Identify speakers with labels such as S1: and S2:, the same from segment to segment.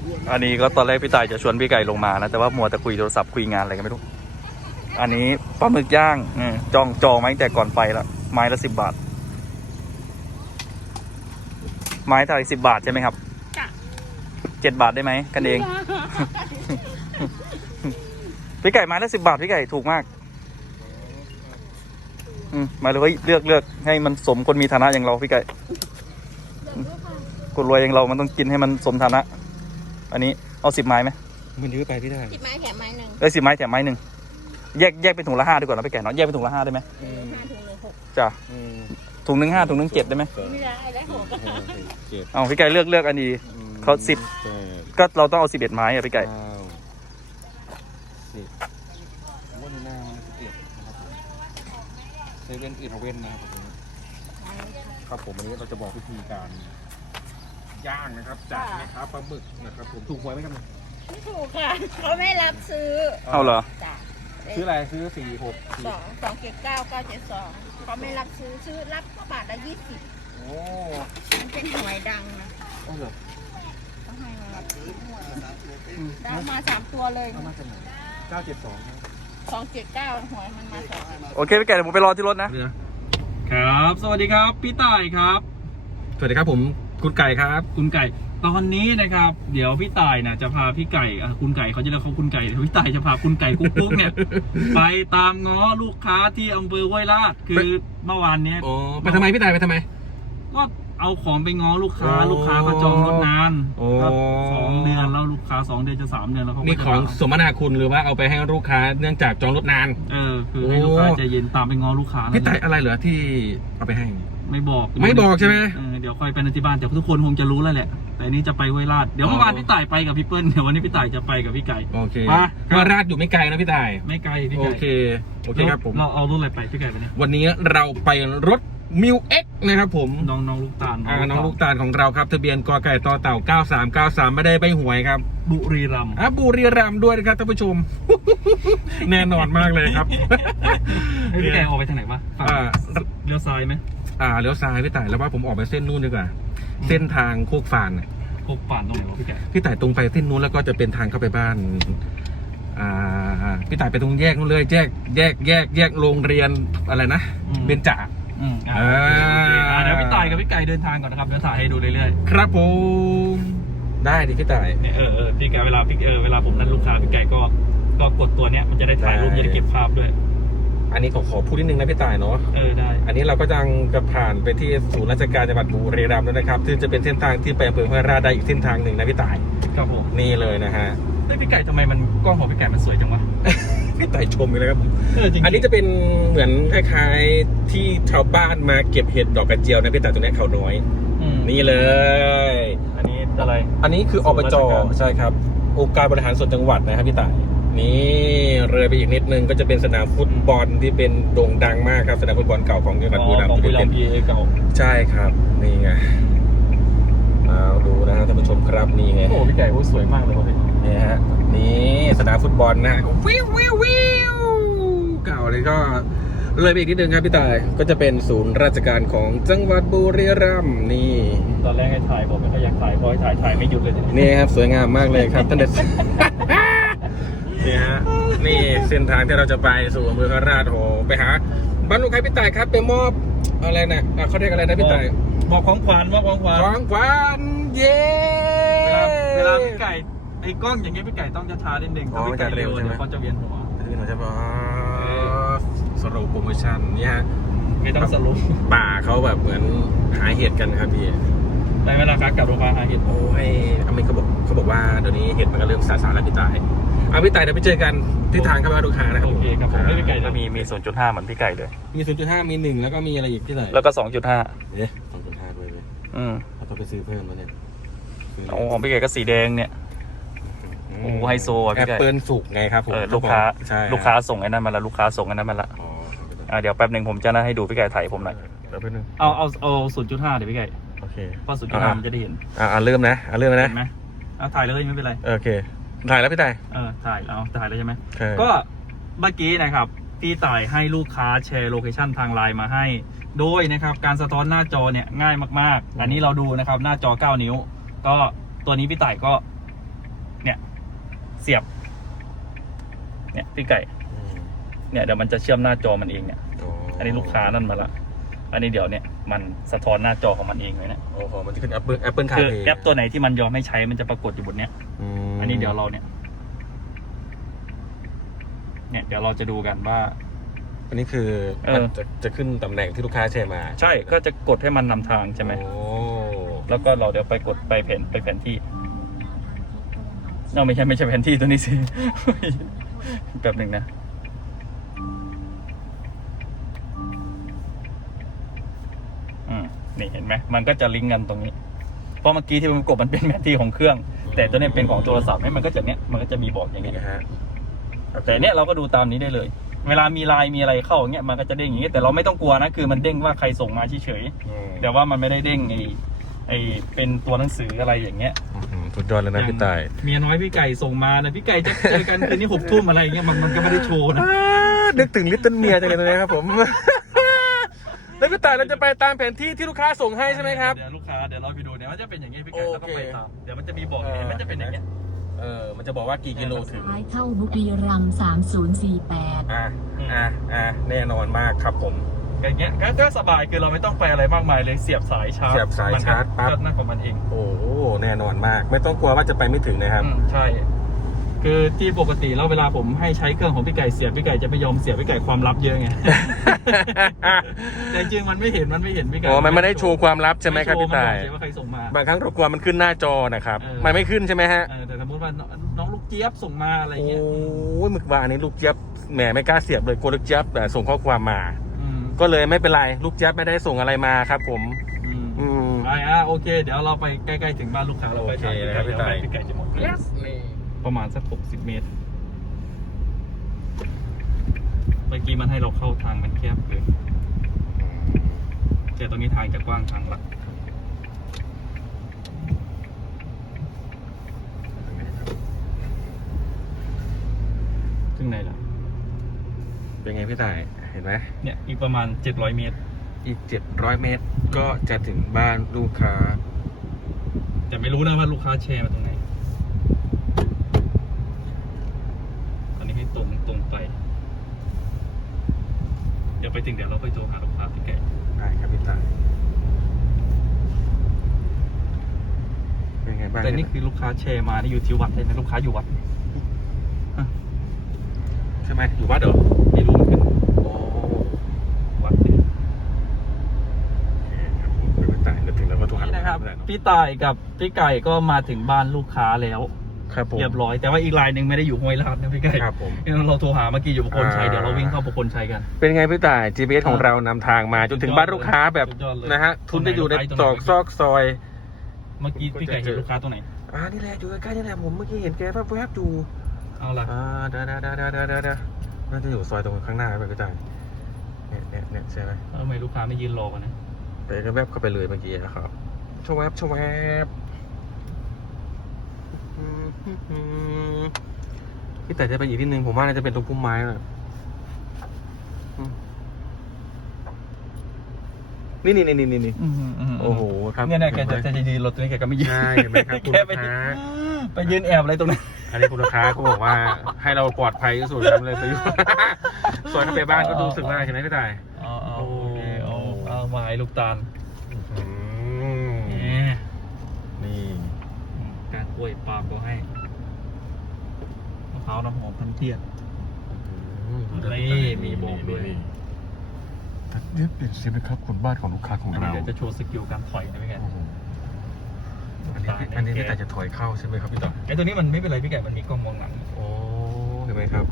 S1: อันนี้ก็ตอนแรกพี่ต่ายจะชวนพี่ไก่ลงมานะแต่ว่ามัวแต่คุยโทรศัพท์คุยงานอะไรกันไม่รู้อันนี้ปลาหมึกย่างจองมาตั้งแต่ก่อนไปแล้วไม้ละ10 บาทไม้เท่าไหร่10 บาทใช่ไหมครับ
S2: จ้ะ
S1: 7 บาทได้ไหมกันเอง พี่ไก่ไม้ละ10 บาทพี่ไก่ถูกมากมาเลยเลือกให้มันสมคนมีฐานะอย่างเราพี่ไก่คนรวยอย่างเรามันต้องกินให้มันสมฐานะอันนี้เอา10 ไม้ไหม
S3: มันเยอะไปพี่ได้
S2: 10 ไม้แถมไม้หนึ่ง
S1: 10 ไม้แถมไม้หนึ่งแยกเป็นถุงละ5ดีกว่านะพี่ไก่เนาะแยกเป็นถุงละ5ได้ไหม
S2: 5 ถุงเลย6
S1: จ้ะถุงหนึ่ง5ถุงหนึ่ง7ได้ไหม
S2: ไม่ได้แล้ว6
S1: เอาพี่ไก่เลือกอันนี้เขา10ก็เราต้องเอา11 ไม้อะพี่ไก่
S3: วันหน้าเซเว่นเว่นนะครับผมวันนี้เราจะบอกวิธีการย่างนะครับจากนะครับปลาหมึกนะครับผมถูกหวยไหมครับ
S2: ไม่ถูกค่ะเขาไม่รับซื้อ
S1: เอาเหรอ
S3: ซื้ออะไรซื้อ
S2: 279,972เขาไม่รับซื้อรับก็บาทละ20
S3: โอ้
S2: มันเป็นหวยดังนะ
S3: โอ้เหรอ
S2: ต้องให้มารับซื้อหวยได้มา3 ตัวเลย
S3: มาจากไหน
S2: 279หวยมันมา2
S1: โอเคพี่ไก่เดี๋ยวผมไปรอที่รถนะครับสวัสดีครับพี่ต่ายครับ
S3: สวัสดีครับผมคุณไก่ครับ
S1: คุณไก่ตอนนี้นะครับเดี๋ยวพี่ต่ายนะจะพาพี่ไก่คุณไก่เขาจะเรียกเขาคุณไก่พี่ต่ายจะพาคุณไก่กุ๊กเนี่ยไปตามง้อลูกค้าที่อำเภอห้วยราชคือเมื่อวานนี้
S3: ไปทำไมพี่ต่ายไปทำไม
S1: ก็เอาของไปง้อลูกค้าเขาจองรถนานก็2 เดือนแล้วลูกค้า2 เดือนจะ3 เดือนแล้วเขา
S3: มีของสมนาคุณหรือว่าเอาไปให้ลูกค้าเนื่องจากจองรถนาน
S1: คือให้ลูกค้าใจเย็นตามไปง้อลูกค้า
S3: พี่ต่ายอะไรเหรอที่เอาไปให้
S1: ไม่บอก
S3: ใช่ไหม
S1: เดี๋ยวค่อยไปที่บ้านแต่ทุกคนคงจะรู้แล้วแหละแต่นี้จะไปห้วยราชเดี๋ยวเมื่อวานพี่ต่ายไปกับพี่เปิ้ลเดี๋ยววันนี้พี่ต่ายจะไปกับพี่ไก่
S3: โอเคมาราชอยู่ไม่ไกลนะพี่ต่าย
S1: ไม่ไกลพี่ไก่
S3: โอเคครับผม
S1: เราเอารถอะไรไปพี่ไก่
S3: วันนี้เราไปรถมิวเอ็กนะครับผม
S1: น้องลูกตาล
S3: น้องลูกตาลของเราครับทะเบียนกไก่ต่อเต่า9393ไม่ได้ใบหวยครับ
S1: บุรีรัมย์
S3: ด้วยนะครับท่านผู้ชม แน่นอนมากเลยครับ
S1: พี่ไก่ออกไปทางไหนวะเลี้ยวซ้ายไหม
S3: เลี้ยวซ้ายพี่ต่ายแล้วว่าผมออกไปเส้นนู้นดีกว่าเส้นทางโคกฟาน
S1: โคกฟานตรงไหนวะ
S3: พี่ต่ายตรงไปเส้นนู้นแล้วก็จะเป็นทางเข้าไปบ้านพี่ต่ายไปตรงแยกนู้นเลยแยกโรงเรียนอะไรนะเบญจ
S1: เดี๋ยวพี่ต่ายกับพี่ไก่เดินทางก่อนนะครับเดี๋ยวถ่ายให้ดูเรื่อย
S3: ๆครับผมได้ดิพี่ต่าย
S1: พี่ไก่เวลาผมนัดลูกค้าพี่ไก่ก็กดตัวเนี้ยมันจะได้ถ่ายรูปจะได้เก็บภาพด้วย
S3: อันนี้ขอพูดนิดนึงนะพี่ต่ายเนาะ
S1: ได้
S3: อันนี้เราก็จะผ่านไปที่ศูนย์ราชการจังหวัดบุรีรัมย์แล้วนะครับซึ่งจะเป็นเส้นทางที่ไปอำเภอห้วยราชได้อีกเส้นทางหนึ่งนะพี่ต่าย
S1: ครับผม
S3: นี่เลยนะฮะ
S1: พี่ไก่ทำไมมันกล้องของพี่ไก่มันสวยจังวะ
S3: พี่ต่ายชมเลยครับอันนี้จะเป็นเหมือนคล้ายๆที่ชาวบ้านมาเก็บเห็ดดอกกระเจียวนะพี่ต่ายตรงนี้เขาน้อยนี่เลย
S1: อันนี้อะไร
S3: อันนี้คืออบจ.ใช่ครับองค์การบริหารส่วนจังหวัดนะครับพี่ต่ายนี่เลยไปอีกนิดนึงก็จะเป็นสนามฟุตบอลที่เป็นโด่งดังมากครับสนามฟุตบอลเก่าของจังหวัดบุรีรัมย์
S1: ที่เป็นเก่า
S3: ใช่ครับนี่ไงเอาดูนะครับท่านผู้ชมครับนี่ไง
S1: โอ้พี่ไก่โอ้สวยมากเลยพี่
S3: นี่ฮะนี่สนามฟุตบอลนะวิวเก่าเลยก็เลยไปอีกนิดนึงครับพี่ต่ายก็จะเป็นศูนย์ราชการของจังหวัดบุรีรัมย์นี่
S1: ตอนแรกให้ถ่ายบอกไม่ค่อยอยากถ่ายเพราะถ่ายไม่หยุดเลย
S3: นี่ครับสวยงามมากเลยครับท่านเด็ดนี่ฮะนี่เส้นทางที่เราจะไปสู่อำเภอห้วยราชโหไปหาบ้านลูกใครพี่ต่ายครับไปมอบอะไรนะเขาเรียกอะไรนะพี่ต่าย
S1: บอกของขวัญเ
S3: ย้
S1: เวลาพี่ไก่ไอ้กล้องอย่างเงี้ยพี่ไก่ต้องช้าๆนิดนึงถ้าพี่ไก่เร็วเดี๋ยวเขาจะเวียนหัว
S3: จะบอกสโลว์โปรโมชั่นเนี่ย
S1: ไม่ต้องสรุป
S3: ป่าเขาแบบเหมือนหาเห็ดกันครับพี่
S1: ในเวลากับโรงพยาบาลหาเห็ด
S3: โอ้ยอเมริกาเขาบอกว่าเดี๋ยวนี้เห็ดมันก็เริ่มสาแล้วพี่ต่ายพี่ต่ายเดี๋ยวไปเจอกันที่ทางเข้ามาดูค้านะครับ
S1: โอเคครับผมพี่ไก่จะมี 0.5 เหมือนพี่ไก่เลย
S3: มี 0.5 มี 1แล้วก็มีอะไรอีกที่ไหน
S1: แล้วก็ 2.5
S3: 2.5 ด้วยเลยเราต้องไปซื้อเพิ่มแล้วเนี่ย
S1: ของพี่ไก่ก็สีแดงเนี่ยโอ้ไฮโซอ่ะพี่ไก่
S3: แอปเปิลสุกไงครับผม
S1: ลูกค้าส่งไอ้นั่นมาแล้วลูกค้าส่งไอ้นั่นมาละเดี๋ยวแป๊บหนึ่งผมจะน่าให้ดูพี่ไก่ถ่ายผมหน่อย
S3: แป๊บนึง
S1: เอา 0.5 เดี๋ยวพี่ไก่
S3: โอเค
S1: พอ 0.5 มันจะได้เห็น
S3: เริ่มนะเห็น
S1: ไหมถ่ายเลยไม่เป็นไร
S3: โอเคถ่ายแล้วพี่ต่าย
S1: ถ่ายแล้วใช่ไหมก็เมื่อกี้นะครับพี่ต่ายให้ลูกค้าแชร์โลเคชั่นทางไลน์มาให้โดยนะครับการสะท้อนหน้าจอเนี่ยง่ายมากๆอันนี้เราดูนะครับหน้าจอ9 นิ้วก็ตัวนี้พี่ต่ายก็เนี่ยเสียบเนี่ยพี่ไก่เนี่ยเดี๋ยวมันจะเชื่อมหน้าจอมันเองเนี่ยอันนี้ลูกค้านั่นมาละอันนี้เดี๋ยวเนี่ยมันสะท้อนหน้าจอของมันเองเลยนะ
S3: โอ้โหมันจะขึ้น Apple
S1: คือ
S3: CarPlay
S1: แอปตัวไหนที่มันยอมไม่ใช้มันจะปรากฏอยู่บนเนี้ยอันนี้เดี๋ยวเราเนี่ยเดี๋ยวเราจะดูกันว่า
S3: อันนี้คือมันจะขึ้นตำแหน่งที่ลูกค้าแชร์มา
S1: ใช่ก็จะกดให้มันนำทางใช่ไหมแล้วก็เราเดี๋ยวไปกดไปแผนที่ไม่ใช่แผนที่ตัวนี้สิ แบบหนึ่งนะนี่เห็นไหมมันก็จะลิงก์กันตรงนี้เพราะเมื่อกี้ที่มันกดมันเป็นแผนที่ของเครื่องแต่ตัวนี้เป็นของโทรศัพท์มันก็จะมันก็จะมีบอกอย่างนี้นะฮะแต่เนี้ยเราก็ดูตามนี้ได้เลยเวลามีไลน์มีอะไรเข้าอย่างเงี้ยมันก็จะเด้งอย่างนี้แต่เราไม่ต้องกลัวนะคือมันเด้งว่าใครส่งมาเฉยๆแต่ว่ามันไม่ได้เด้งไอเป็นตัวหนังสืออะไรอย่างเงี้ย
S3: สุดยอดเลยนะพี่ต่าย
S1: เมียน้อยพี่ไก่ส่งมานะพี่ไก่จะเจอกันคืนนี้6 ทุ่มอะไรอย่างเงี้ยมันก็ไม่ได้โชว์นะ
S3: นึกถึงลิตเติ้ลเมียจังเลยตรงนี้ครับผมแล้วพี่ต่ายเราจะไปตามแผนที่ที่ลูกค้าส่งให้ใช่ไหมครับ
S1: เดี๋ยวลูกค้าเดี๋ยวเราไปดูเนี่ยว่าจะเป็นอย่างงี้พี่ไก่แล้วก็ไปตามเดี๋ยวมันจะมีบอกเนี่ยมันจะเป็นอย่างเงี้ย
S3: มันจะบอกว่ากี่กิโลถึง
S2: ท้ายเข้าบุรีรัมย์3048
S3: แน่นอนมากครับผม
S1: อย่างเงี้ยก็สบายคือเราไม่ต้องไปอะไรมากมายเลยเสียบสายชาร์จ
S3: ปั๊บ
S1: นั่นของมันเอง
S3: โอ้แน่นอนมากไม่ต้องกลัวว่าจะไปไม่ถึงนะครับ
S1: ใช่คือที่ปกติแล้วเวลาผมให้ใช้เครื่องของพี่ไก่เสียบพี่ไก่จะไม่ยอมเสียบพี่ไก่ความลับเยอะไงแต่จริงมันไม่เห็นพี่ไก่
S3: มันไม่ได้โชว์ความลับใช่ไหมครับพี่ต่าย
S1: ว่าใครส่งมา
S3: บางครั้งเรากลัวมันขึ้นหน้าจอนะครับมันไม่ขึ้นใช่ไหมฮะ
S1: แต่สมมติว่าน้องลูกเจี๊ยบส่งมาอะไรเงี้ย
S3: โอ้ยหมึกวานนี้ลูกเจี๊ยบแหมไม่กล้าเสียบเลยกลัวลูกเจี๊ยบส่งข้อความมาก็เลยไม่เป็นไรลูกเจี๊ยบไม่ได้ส่งอะไรมาครับผม
S1: โอเคเดี๋ยวเราไปใกล้ๆถึงบ้านลูกค้าเราไปถ่ายพี่ไก่จะหมดประมาณสัก60 เมตรเมื่อกี้มันให้เราเข้าทางมันแคบเลยแต่ตรงนี้ทางจะกว้างทางหลักถึงไหนล่ะ
S3: เป็นไงพี่ต่ายเห็นไหม
S1: เนี่ยอีกประมาณ700 เมตร
S3: อีก700 เมตรก็จะถึงบ้านลูกค้า
S1: แต่ไม่รู้นะว่าลูกค้าแชร์มาตรงไหนอันนี้ให้ตรงไปเดี๋ยวไปถึงเดี๋ยวเราไปโทรหาลูกค้าพี่ไก่
S3: ได้ครับพี่ต่ายเป็นไงบ้าง
S1: แต่นี่คือลูกค้าแชร์มานี่อยู่ที่วัดเลยนะลูกค้าอยู่วัด
S3: ใช่ไหมอยู่วัดเหรอ
S1: ไม่รู้เหมือนกันวัดเลย
S3: พี่ต่ายถึงแล้วก็โทรหา
S1: นี่นะครับพี่ต่ายกับพี่ไก่ก็มาถึงบ้านลูกค้าแล้วเรียบร้อยแต่ว่าอีกรายหนึ่งไม่ได้อยู่ห้วยลาดนะพี่ไก่
S3: ครับผม
S1: เราโทรหาเมื่อกี้อยู่ประโคนชัยเดี๋ยวเราวิ่งเข้าประโคนชัยกัน
S3: เป็นไงพี่ต่าย GPS ของเรานำทางมาจนถึงบ้านลูกค้าแบบนะฮะทุนจะอยู่ในตอกซอกซอย
S1: เมื่อกี้พี่ไก่เห็นลูกค้าตรงไหน
S3: นี่แหละอยู่ใกล้ๆนี่แหละผมเมื่อกี้เห็นแกแวบๆอยู่
S1: เอาละ
S3: เดี๋ยวน่าจะอยู่ซอยตรงข้างหน้าไปพี่ต่ายเนี่ยใช่ไหม
S1: ทำไมลูกค้าไม่ยืนรอกันนะ
S3: แต่ก็แวบเข้าไปเลยเมื่อกี้นะครับชวบพี่แต่จะไปอีกที่หนึ่งผมว่าน่าจะเป็นตรงพุ่มไม้แหละนี่โอ้โหครับ
S1: เนี่ยแกจะยืนรถตัวนี้แกก็ไม่ยืน
S3: ใช่ไหมครับคุณลูกค้า
S1: ไปยืนแอบอะไรตรงนั้น
S3: อันนี้คุณลูกค้าก็บอกว่าให้เราปลอดภัยที่สุดเลยไปอยู่ซอยเข้าไปบ้านก็รู้สึกว่าใช่ไหมพี่ต่าย
S1: โอเคเอาไม้ลูกตาล
S3: นี่
S1: การกล้วยปลาก็ให้มะพร้าวน้ำหอมพันเทียนนี่มีบอกด้วย
S3: นี่เปลี่ยนเสียงนะครับคุณบ้านของลูกค้าของเรา
S1: เดี๋ยวจะโชว์สกิลการถอยนะพี่แก
S3: อันนี้พี่แต่จะถอยเข้าใช่ไหมครับพี่ต่อ
S1: ไอ้ตัวนี้มันไม่เป็นไรพี่แกมันมีกล้องมองหลัง
S3: โอ้เห็นไหมครับ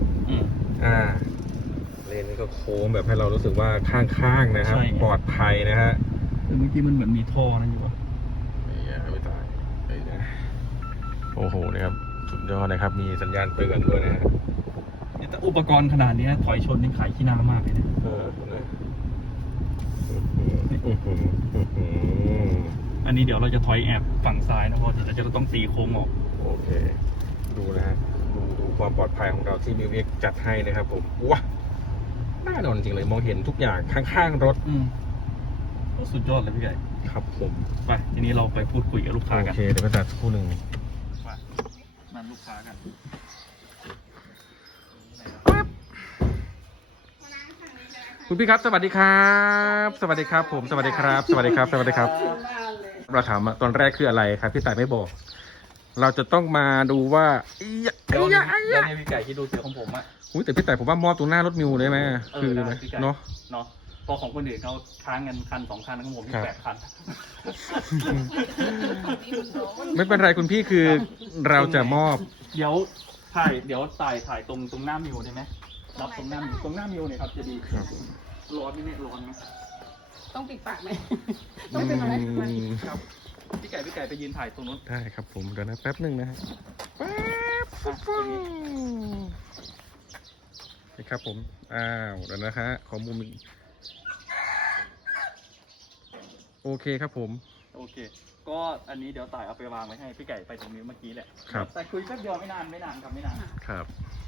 S3: เลนนี้ก็โค้งแบบให้เรารู้สึกว่าข้างๆนะครับปลอดภัยนะฮะ
S1: แต่เมื่อกี้มันเหมือนมีท่อนั่นอยู่วะ
S3: ไม่ตายโอ้โหนะครับสุดยอดนะครับมีสัญญาณเตือนด้วยนะฮะ
S1: แต่อุปกรณ์ขนาดนี้ถอยชนนี่ขายขี้หน้ามากเลยนะอันนี้เดี๋ยวเราจะถอยแอบฝั่งซ้ายนะเพราะเราจะต้องตีโค้งออก
S3: โอเคดูนะฮะดูความปลอดภัยของเราที่มิวเอ็กจัดให้นะครับผมว้าน่านอนจริงเลยมองเห็นทุกอย่างข้างๆรถ
S1: สุดยอดเลยพี่ใหญ่
S3: ครับผม
S1: ไปทีนี้เราไปพูดคุยกับลูกค้ากัน
S3: โอเคเดี๋ยวไปตัดคู่หนึ่ง
S1: มานัดลูกค้ากัน
S3: คุณพี่ครับสวัสดีครับ สวัสดีครับผมสวัสดีครับ สวัสดีครับ สวัสดีครับ เราถามตอนแรกคืออะไรครับพี่ต่ายไม่บอก เราจะต้องมาดูว่า
S1: เดี๋ยวให้พี่ไก่ที่ดูเสียของผมอ่ะ
S3: อุ้ยแต่พี่ต่ายผมว่ามอบตรงหน้ารถมิวเลยไหมคือ
S1: ได้พี่ไก่
S3: เนาะ
S1: เนาะพอของคนอื่นเขาค้างเงินคัน2 คันของผมมี
S3: ครับ
S1: 8 คัน
S3: ไม่เป็นไรคุณพี่คือเราจะมอบ
S1: เดี๋ยวถ่ายตรงหน้ามิวได้ไหมรับตรงหน้ามิวเนี่ยครับจะดี
S3: ครับ
S1: ร้อนไหมเนี่ยร้อนไหม
S2: ต้องปิดปากไหมต้องเป็นอะไรไหม
S1: ครับพี่ไก่ไปยืนถ่ายตรงนู้น
S3: ได้ครับผมเดี๋ยวนะแป๊บหนึ่งนะฮะแป๊บ นี่ครับผมอ้าวเดี๋ยวนะฮะขอมุมอีกโอเคครับผม
S1: โอเค ก็อันนี้เดี๋ยวต่ายเอาไปวางไว้ให้พี่ไก่ไปตรงนี้เมื่อกี้แหละ
S3: ครับ
S1: แต่คุยแป๊บเดียวไม่นานครับไม่นาน
S3: ครับ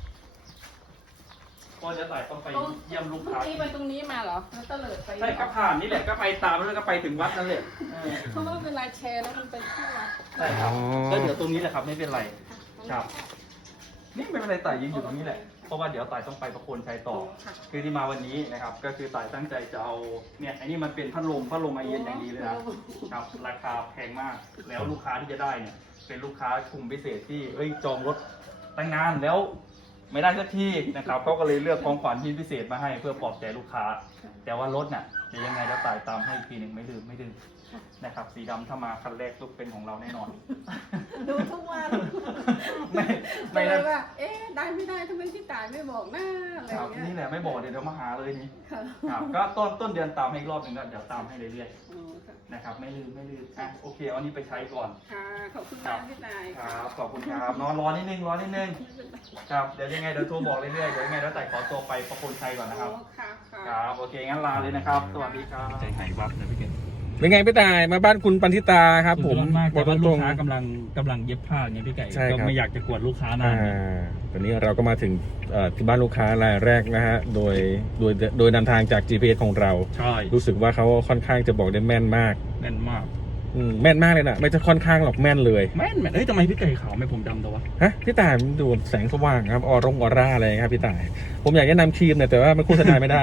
S1: ก็จะต่ายต้องไปเยี่ยมลูก
S2: เมื่อ
S1: ค้า
S2: กี้ไปตรงนี้มาเหรอแล้วตะเลิดไป
S1: ใช่ก็ผ่านนี่แหละก็ไปตามแล้วก็ไปถึงวัดนั่นแหละ
S2: เพราะว่าเวลาแชร์แล้วมันเป็นที่วัด
S1: ใช่ครับแล้วเดี๋ยวตรงนี้แหละครับไม่เป็นไรครับนี่ไม่เป็นไรต่ายยืนอยู่ตรงนี้แหละเพราะว่าเดี๋ยวต่ายต้องไปประโคนชัยต่อ คือที่มาวันนี้นะครับก็คือต่ายตั้งใจจะเอาเนี่ยอันนี้มันเป็นพัดลมไอเย็นอย่างดีเลยนะครับราคาแพงมากแล้วลูกค้าที่จะได้เนี่ยเป็นลูกค้ากลุ่มพิเศษที่จองรถตั้งนานแล้วไม่ได้สักทีนะครับเขาก็เลยเลือกของขวัญที่พิเศษมาให้เพื่อปลอบใจลูกค้า แต่ว่ารถน่ะจะยังไงแล้วต่ายตามให้อีกทีหนึ่งไม่ลืมนะครับสีดำถ้ามาคันแรกลูกเป็นของเราแน่นอน
S2: ดูทุกวัน
S1: ไม่
S2: ไม่
S1: ไม่
S2: เล
S1: ได้
S2: ยว่า เอ๊ะได้ไม่ได้ทำไมพี่ตายไม่บอกหน้าอะไร
S1: ครับ
S2: เงี้ย
S1: นี่แหละไม่บอกเดี๋ยวมาหาเลยนี่
S2: ค่ะ
S1: ครับก็ต้นเดือนตามให้อีกรอบหนึ่งก็เดี๋ยวตามให้เรื่อย
S2: อ๋อค่ะ
S1: ๆนะครับไม่ลืมอ่ะโอเคเอาอันนี้ไปใช้ก่อน
S2: ค่ะขอบคุณมากพี่ตาย
S1: ครับขอบคุณครับนอนรอนิดนึงครับเดี๋ยวยังไงเดี๋ยวโทรบอกเรื่อยๆเดี๋ยวยังไงแล้วแต่ขอตัวไปประคนชัยก่อนนะครับ
S2: อ๋อค่ะค่ะ
S1: ครับโอเคงั้นลาเลยนะครับสวัสดีครับใจหายวับนะพี่เก่ง
S3: เป็นไงพี่ต่ายมาบ้านคุณปันธิตาครับผม
S1: มาก
S3: บ
S1: แต่
S3: อก
S1: ว่า
S3: ต
S1: ลู
S3: ร
S1: ก
S3: ง
S1: ค้ากำลังเย็บผ้าอย่างเงี้ยพี่ไก่
S3: ใช่ครับ
S1: ก็ไม่อยากจะกวนลูกค้า
S3: ๆ
S1: นาน
S3: ตอนนี้เราก็มาถึงที่บ้านลูกค้ารายแรกนะฮะโดยนำทางจาก GPS ของเรา
S1: ใช่
S3: รู้สึกว่าเขาค่อนข้างจะบอกได้แม่นมาก
S1: แน่นมาก
S3: แม่นมากเลยนะไม่ใช่ค่อนข้างหรอกแม่นเลย
S1: แม่นเอ้ยทำไมพี่ไก่ขาวไม่ผมดำตัววะ
S3: ฮะพี่ต่ายมันดูแสงสว่างครับออร่าอะไรครับพี่ต่าย ผมอยากแนะนำครีมเนี่ยแต่ว่ามันโฆษณาไม่ได้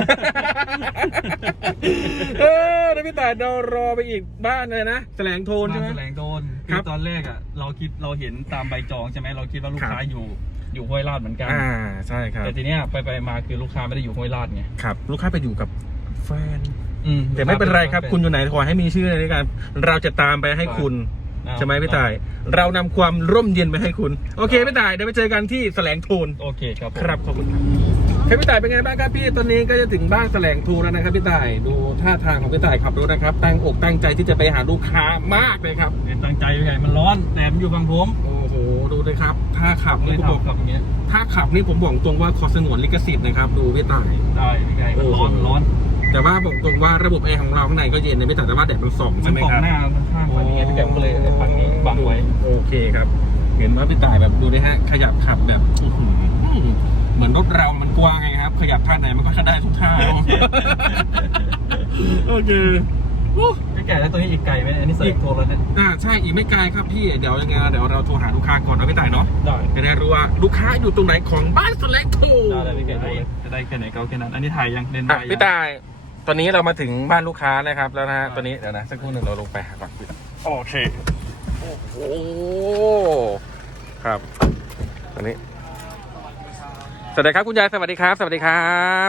S3: แล้วพี่ต่ายเรารอไปอีกบ้านเลยนะแสลงโทนใช่ไหม
S1: แสลงโดน
S3: ครั
S1: คือบ ตอนแรกอ่ะเราเห็นตามใบจองใช่ไหมเราคิดว่าลูกค้า
S3: ครับ
S1: อยู่ห้วยลาดเหมือนกัน
S3: ใช่ครับ
S1: แต่ทีเนี้ยไปมาคือลูกค้าไม่ได้อยู่ห้วยลาดไง
S3: ครับลูกค้าไปอยู่กับแฟนแต่ไม่เป็นไรครับคุณอยู่ไหนขอให้มีชื่อในการเราจะตามไปให้คุณใช่ไหมพี่ต่าย เรานำความร่มเย็นไปให้คุณโอเคพี่ต่ายเดี๋ยวไปเจอกันที่แสลงโทน
S1: โอเคครับผม
S3: ครับขอบคุณครับพี่ต่ายเป็นไงบ้างครับพี่ตอนนี้ก็จะถึงบ้านแสลงโทนแล้วนะครับพี่ต่ายดูท่าทางของพี่ต่ายขับรถนะครับตั้งอกตั้งใจที่จะไปหาลูกค้ามากเลยครับ
S1: เนี่ยตั้งใจไปไงมันร้อนแต่มันอยู่ฝั่งผม
S3: โอ้โหดูเลยครับถ้าขับ
S1: เล
S3: นี่
S1: ย
S3: ผมบอก
S1: ทำแบบนี้
S3: ถ้าขับนี่ผมบอกตรงว่าขอสงวนลิขสิทธิ์นะครับดูพี่ต่าย
S1: ได้พี่ไก่มันร้อน
S3: แต่ว่าบอกตรงว่าระบบแอร์ของเราข้างในก็เย็นนะพี่ต่ายแต่ว่าแดดมันส่อง
S1: มั
S3: ใช่
S1: น
S3: ไหม
S1: ส่อง
S3: ครับ
S1: หน้าข้างๆฝั่งนี้ไงพี่ไก่ก็เลยฝั่งนี้บังไว้
S3: โอเคครับ เห็นว่าพี่ต่ายแบบดูดิฮะขยับขับแบบอื้อหือเหมือนรถเรามันกว้างไงครับ ขยับท่าไหนมันก็ได้ทุกท่า โอเค
S1: พี่ไก่แล้วตัวนี้อีกไก่ไหมอันนี้เสร็จโทรแล้วเนี่ย
S3: ใช่อีกไม่ไกลครับพี่เดี๋ยวยังไงเดี๋ยวเราโทรหาลูกค้าก่อนนะพี่ต่ายเนาะ
S1: ได้
S3: จะได้รู้ว่าลูกค้าอยู่ตรงไหนของบ้านแสลงโทน
S1: ได้พี่ไก่จะได้แค่ไหนก็แค่นั้นอันนี้ถ่ายยังเน้นถ่ายยัง
S3: พี่ต่ายตอนนี้เรามาถึงบ้านลูกค้านะครับแล้วนะฮะตอนนี้เดี๋ยวนะสักครู่หนึ่งเราลงไปหาก่อนโอเคโอ้โหครับตอนนี้สวัสดีครับคุณยายสวัสดีครับ สวัสดีครับ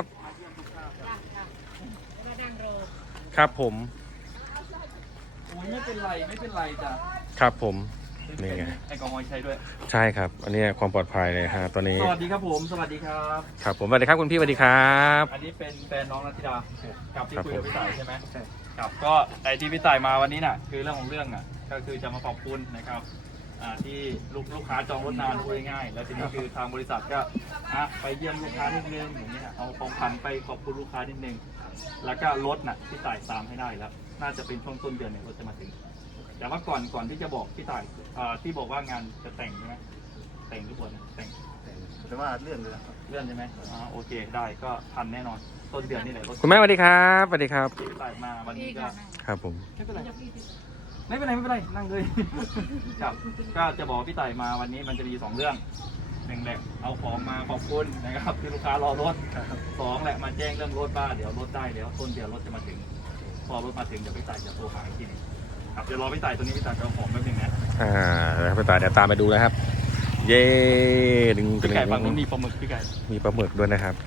S3: ครับผม
S1: โอ้ยไม่เป็นไรจ้ะ
S3: ครับผมนี่ไง
S1: แอลกอฮอล์ใช้ด้วย
S3: ใช่ครับอันนี้ความปลอดภัยเลยฮะตอนนี้
S1: สวัสดีครับผมสวัสดีครับ
S3: ครับผมสวัสดีครับคุณพี่สวัสดีครับ
S1: อันนี้เป็นแฟนน้องนัทธิดากับที่
S3: ครับ
S1: คุยกับพี่ต่ายใช่ไหมใช่ครับก็ไอที่พี่ต่ายมาวันนี้น่ะคือเรื่องของเรื่องอ่ะก็คือจะมาขอบคุณนะครับที่ลูกค้าจองรถนานพูดง่ายๆแล้วทีนี้คือทางบริษัทก็ไปเยี่ยมลูกค้านิดนึงอย่างนี้นะเอาของขวัญไปขอบคุณลูกค้านิดนึงแล้วก็รถน่ะพี่ต่ายตามให้ได้แล้วน่าจะเป็นช่วงต้นเดือนเนี่ยรถจะมาถึงแต่ว่าก่อนที่จะบอกพี่ต่ายที่บอกว่างานจะแต่งใช่ไหมแต่งหรือบวชแต่งแต่ว่าเลื่อนเลยเลื่อนใช่ไหมโอเคได้ก็ทันแน่นอนต้นเดือนนี่แหละรถ
S3: คุณแม่สวัสดีครับสวัสดีครับ
S1: พี่ต่ายมาวันนี้ก็
S3: ครับผม
S1: ไม่เป็นไรไม่เป็นไรไม่เป็นไรนั่งเลย ครับก็จะบอกพี่ต่ายมาวันนี้มันจะมี2เรื่องหนึ่งแหละเอาของมาขอบคุณนะครับที่ลูกค้ารอรถ2แหละมาแจ้งเรื่องรถบ้านเดี๋ยวรถได้เดี๋ยวต้นเดือนรถจะมาถึงพอรถมาถึงเดี๋ยวพี่ต่ายจะโทรหาอีกทีนึงครับเดี๋ยวรอพี่ต่ายตัวนี้พี่ต่ายจะเอาของแป๊บนึงนะ
S3: พี่ต่ายเดี๋ยวตามไปดูนะครับเย้ดึง
S1: พี่ไก่ฝั่งนู้นมีปลาหมึกพี่ไก่
S3: มีปลาหมึกด้วยนะครับ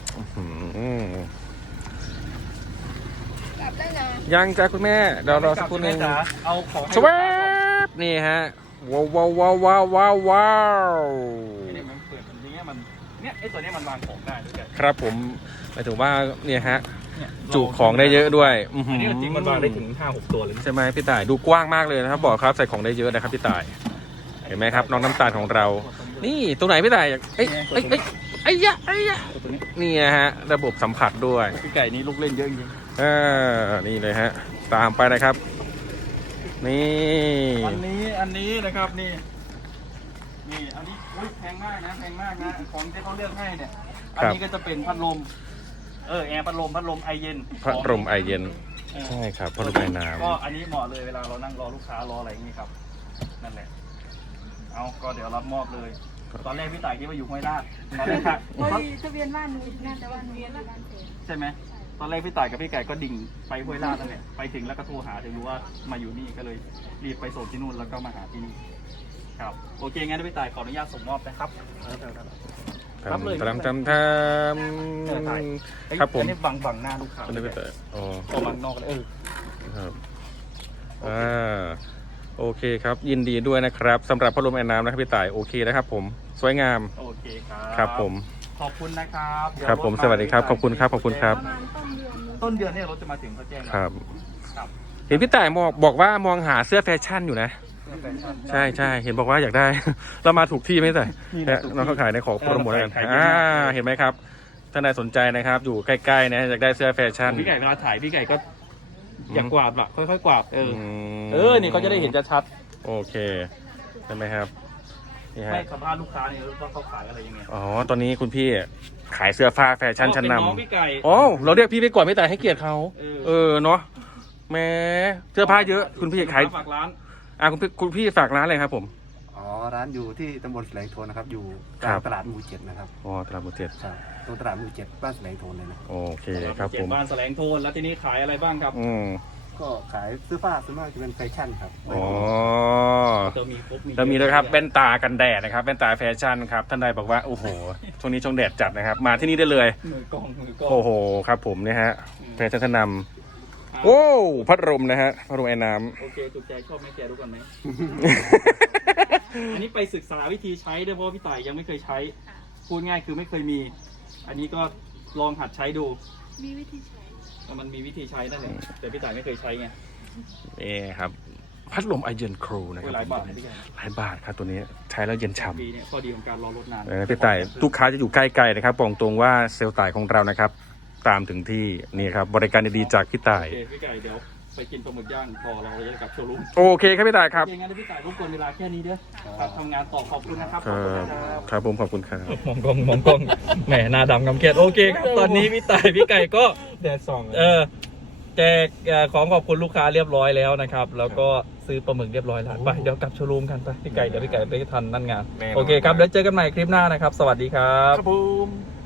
S2: กลับได้นะ
S3: ยังจ้าคุณแม่เดี๋ยวรอสักครู่นึง
S1: เอาของให้
S3: สวัสดีนี่ฮะว้าวว้าวว้าวว้าวว้าวว้าว
S1: เนี่ยมันเปิดมันอย่างเงี้ยมันเนี่ยไอ้ตัวเนี้ยมันวางของได้พี่ไก่
S3: ครับผมหมายถึงว่าเนี่ยฮะ
S1: เนี่ย
S3: จุของได้เยอะด้วย
S1: อันนี้จริงมันวางได้ถึง 5-6 ตัวเลย
S3: ใช่ไหมพี่ต่ายดูกว้างมากเลยนะครับบอกครับใส่ของได้เยอะนะครับพี่ต่ายเห็นไหมครับน้องน้ำตาลของเรา นี่ตรงไหนพี่ต่ายเอ้ยเอ้ยเอ้ยไอ้ยะไอ้ยะ
S1: ตัวนี้
S3: นี่ฮะระบบสัมผัสด้วย
S1: พี่ไก่นี่ลูกเล่นเยอะจริง
S3: นี่เลยฮะตามไปนะครับ นี่
S1: อันนี้นะครับนี่อันนี้อุ้ยแพงมากนะของที่เขาเลือกให้เนี่ยอันนี้ก็จะเป็นพัดลมแอร์พัดลมไอเย็น
S3: พัดลมไอเย็นใช่ครับพัดลมไอน้
S1: ก็อันนี้เหมาะเลยเวลาเรานั่งรอลูกค้ารออะไรอย่างนี้ครับนั่นแหละเอาก็เดี๋ยวรับมอบเลย ตอนแรกพี่ต่ายคิดว่าอยู่ห้วยราชตอนแรก
S2: โอ้ยทะเบียนบ้านหนูน่าจะบ้านเวียนบ้านเสร็จ
S1: ใช่ไหมตอนแรกพี่ต่ายกับพี่ไก่ก็ดิ่งไปห้วยราชนั่นแหละไปถึงแล้วก็โทรหาถึงรู้ว่ามาอยู่นี่ก็เลยรีบไปส่งที่นู่นแล้วก็มาหาที่นี่ครับโอเคงั้นพี่ต่ายขออนุญาตส่งมอบนะครับ
S3: ำ
S1: รับเลย
S3: ทำครับผม
S1: อันนี้บังหน้าลูกค้า
S3: อันนี้พี่ต่ายอ๋อ
S1: ก็บังนอกเลย
S3: ครับโอเคครับยินดีด้วยนะครับสำหรับพัดลมไอ้น้ำนะครับพี่ต่ายโอเคนะครับผมสวยงาม
S1: โอเคครับ
S3: ครับผม
S1: ขอบคุณนะครับ
S3: ครับผมสวัสดีครับขอบคุณครับขอบคุณครับ
S2: ประมาณต้นเดือนนี้
S1: ต้นเดือนเนี่ยรถจะมาถึงเขาแจ้ง
S3: ครับ
S1: ครับ
S3: เห็นพี่ต่ายบอกว่ามองหาเสื้อแฟชั่นอยู่นะ ใช่ใช่เห็นบอกว่าอยากได้ เรามาถูกที่ไหมต่ายน้องเขาขายในขอโปรโมทแล้วกันเห็นไหมครับท่านใดสนใจนะครับอยู่ใกล้ๆนะอยากได้เสื้อแฟชั่น
S1: พี่ไก่เวลาถ่ายพี่ไก่ก็อยากกวาดแบบค่อยๆกวาดนี่เขาจะได้เห็นชัด
S3: โอเคใช่ไหมครับนี่
S1: ๆ
S3: ฮะ
S1: ให้สัมภาษณ์ลูกค้าเนี่ยว่าเขาขายอะไรยังไง
S3: อ๋อตอนนี้คุณพี่ขายเสื้อผ้าแฟชั่นชั้นน
S1: เป็นน้องพี่ไก่
S3: ำอ๋อเราเรียกพี่ไปก่อนไม่แต่ให้เกียรติเขาเนาะแหม้เสื้อผ้าเยอะคุณพี่ขาย
S1: ฝากร้าน
S3: คุณพี่ฝากร้านเลยครับผม
S4: อ๋อ ร้านอยู่ที่ตำบลแสลงโทนนะครับ อยู่ก
S3: ครั
S4: ลาง
S3: บ
S4: ตลาดหมู่เจ็ดนะครับ
S3: อ๋อตลาดบุเจ็ด
S4: ใช่ตรงตลาดหมู่เจ็ดบ้านแสลงโทนเลยนะ
S3: โอเคครับผม
S1: บ้านแสลงโทนแล้วที่นี่ขายอะไรบ้างครับ
S4: ก็ขายเสื้อผ้าส่วนมากจะเป็นแฟชั่นครับ
S3: อ๋อ
S1: จะมีครบ
S3: แล้วมีด้วยครับแว่นตากันแดดนะครับแว่นตาแฟชั่นครับท่านใดบอกว่าโอ้โหช่วงนี้ช่วงแดดจัดนะครับมาที่นี่ได้เลย
S1: มือกล้อง
S3: โอ้โหครับผมเนี่ยฮะแฟชั่นชั้นนำโอ้พัดลมนะฮะพัดลมไอ้น้
S1: โอเคถูกใจชอบไหมแกดูก่อนไหม อันนี้ไปศึกษาวิธีใช้ด้วยเพราะว่าพี่ต่ายยังไม่เคยใช้ พูดง่ายคือไม่เคยมี อันนี้ก็ลองหัดใช้ดู
S2: มีวิธีใช้
S1: มันมีวิธีใช้นั่นเองแต่พี่ต่ายไม่เคยใช้ไง
S3: ำนี่ครับพัดลมไอเย็นครูนะครั
S1: หลายบาทนะพี่ไก่
S3: หลายบาทครับตัวนี้ใช้แล้วเย็นฉ่
S1: ปีเนี่ยข้อดีของการรอรถนาน
S3: ำพี่ต่ายลูกค้าจะอยู่ใกล้ๆนะครับบอกตรงว่าเซลล์ต่ายของเรานะครับตามถึงที่นี่ครับบริการดีๆจากพี่ต่าย
S1: โอเคพี่ไก่เดี๋ยวไปกินปลาหมึกย่างพอเราจะกลับโชว์รูม
S3: โอเคครับพี่ต่ายครับ
S1: โอเคงั้นพี่ต่ายรบกวนเวลาแค่นี้เด้อครับทำงานต่อขอบคุณนะครับ
S3: ครับผมขอบคุณครับ
S1: มองกล้องแหมหน้าดำกำเกียดโอเคครับตอนนี้พี่ต่ายพี่ไก่ก็
S3: แดดส่อง
S1: แจกของขอบคุณลูกค้าเรียบร้อยแล้วนะครับแล้วก็ซื้อปลาหมึกเรียบร้อยแล้วไปเดี๋ยวกลับโชว์รูมกันไปพี่ไก่เดี๋ยวพี่ไก่ไปทันนั่นงานโอเคครับแล้วเจอกันใหม่คลิปหน้านะครับสวัสดีครับ
S3: ครับผม